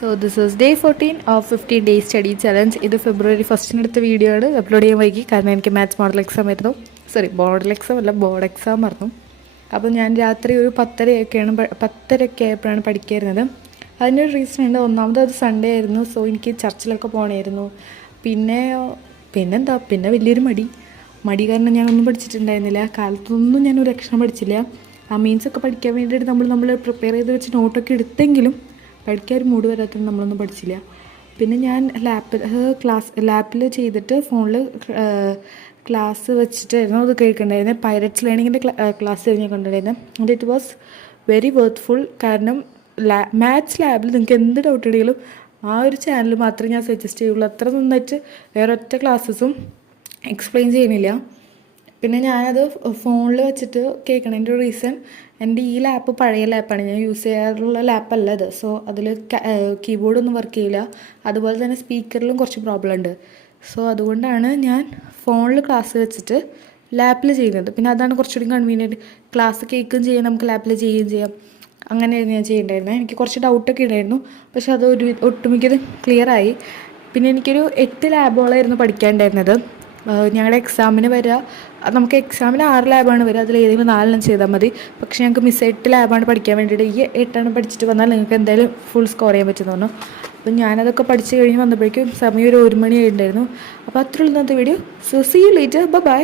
So this is day 14 of 15 day study challenge. ഇത് ഫെബ്രുവരി 1 എടുത്ത video ആണ്. അപ്ലോഡ് ചെയ്യാൻ വൈകി കാരണം എനിക്ക് മാത്സ് മോഡൽ എക്സാം ആയിരുന്നു. മോഡൽ എക്സാം അല്ല, ബോർഡ് എക്സാം ആയിരുന്നു. അപ്പോൾ ഞാൻ രാത്രി ഒരു 10:30 ആയപ്പോഴാണ് പഠിക്കായിരുന്നത്. അതിനൊരു റീസൺ ഉണ്ട്. ഒന്നാമത് അത് സൺഡേ ആയിരുന്നു. സോ എനിക്ക് ചർച്ചിലൊക്കെ പോകണമായിരുന്നു. പിന്നെ വലിയൊരു മടി കാരണം ഞാനൊന്നും പഠിച്ചിട്ടുണ്ടായിരുന്നില്ല. കാലത്തൊന്നും ഞാനൊരു അക്ഷരം പഠിച്ചില്ല. ആ മീൻസൊക്കെ പഠിക്കാൻ വേണ്ടിയിട്ട് നമ്മൾ പ്രിപ്പയർ ചെയ്ത് വെച്ച് നോട്ടൊക്കെ എടുത്തെങ്കിലും പഠിക്കാൻ ഒരു മൂഡ് വരാത്തത് നമ്മളൊന്നും പഠിച്ചില്ല. പിന്നെ ഞാൻ ലാപ്പിൽ ചെയ്തിട്ട് ഫോണിൽ ക്ലാസ് വെച്ചിട്ടായിരുന്നു അത് കേൾക്കണ്ടായിരുന്നത്. പൈററ്റ്സ് ലേണിങ്ങിൻ്റെ ക്ലാസ് ഞാൻ കണ്ടിട്ടുണ്ടായിരുന്നു. And it was very worthful. കാരണം മാത്സ് ലാബിൽ നിങ്ങൾക്ക് എന്ത് ഡൗട്ട് ഉണ്ടെങ്കിലും ആ ഒരു ചാനൽ മാത്രമേ ഞാൻ സജസ്റ്റ് ചെയ്യുള്ളൂ. അത്ര നന്നായിട്ട് വേറെ ഒറ്റ ക്ലാസ്സസും എക്സ്പ്ലെയിൻ ചെയ്യണില്ല. പിന്നെ ഞാനത് ഫോണിൽ വെച്ചിട്ട് കേൾക്കണതിൻ്റെ ഒരു റീസൺ, എൻ്റെ ഈ ലാപ്പ് പഴയ ലാപ്പാണ്, ഞാൻ യൂസ് ചെയ്യാറുള്ള ലാപ്പല്ല ഇത്. സോ അതിൽ കീബോർഡൊന്നും വർക്ക് ചെയ്യില്ല. അതുപോലെ തന്നെ സ്പീക്കറിലും കുറച്ച് പ്രോബ്ലം ഉണ്ട്. സോ അതുകൊണ്ടാണ് ഞാൻ ഫോണിൽ ക്ലാസ് വെച്ചിട്ട് ലാപ്പിൽ ചെയ്യുന്നത്. പിന്നെ അതാണ് കുറച്ചുകൂടി കൺവീനിയൻറ്റ്. ക്ലാസ് കേൾക്കുകയും ചെയ്യാം, നമുക്ക് ലാപ്പിൽ ചെയ്യുകയും ചെയ്യാം. അങ്ങനെയായിരുന്നു ഞാൻ ചെയ്യേണ്ടായിരുന്നത്. എനിക്ക് കുറച്ച് ഡൗട്ടൊക്കെ ഉണ്ടായിരുന്നു, പക്ഷെ അത് ഒട്ടുമിക്കത് ക്ലിയറായി. പിന്നെ എനിക്കൊരു 8 ലാബുകളായിരുന്നു പഠിക്കാനുണ്ടായിരുന്നത്. ഞങ്ങളുടെ എക്സാമിന് വരിക, നമുക്ക് എക്സാമിന് 6 ലാബാണ് വരിക. അതിൽ ഏതെങ്കിലും 4 ചെയ്താൽ മതി. പക്ഷേ ഞങ്ങൾക്ക് 8 ലാബാണ് പഠിക്കാൻ വേണ്ടിയിട്ട്. ഈ 8 പഠിച്ചിട്ട് വന്നാൽ നിങ്ങൾക്ക് എന്തായാലും ഫുൾ സ്കോർ ചെയ്യാൻ പറ്റുമെന്ന് പറഞ്ഞു. അപ്പം ഞാനതൊക്കെ പഠിച്ച് കഴിഞ്ഞ് വന്നപ്പോഴേക്കും സമയം ഒരു 1 മണി ആയിട്ടുണ്ടായിരുന്നു. അപ്പോൾ അത്രയുള്ള ഇന്നത്തെ video. So see you later. By.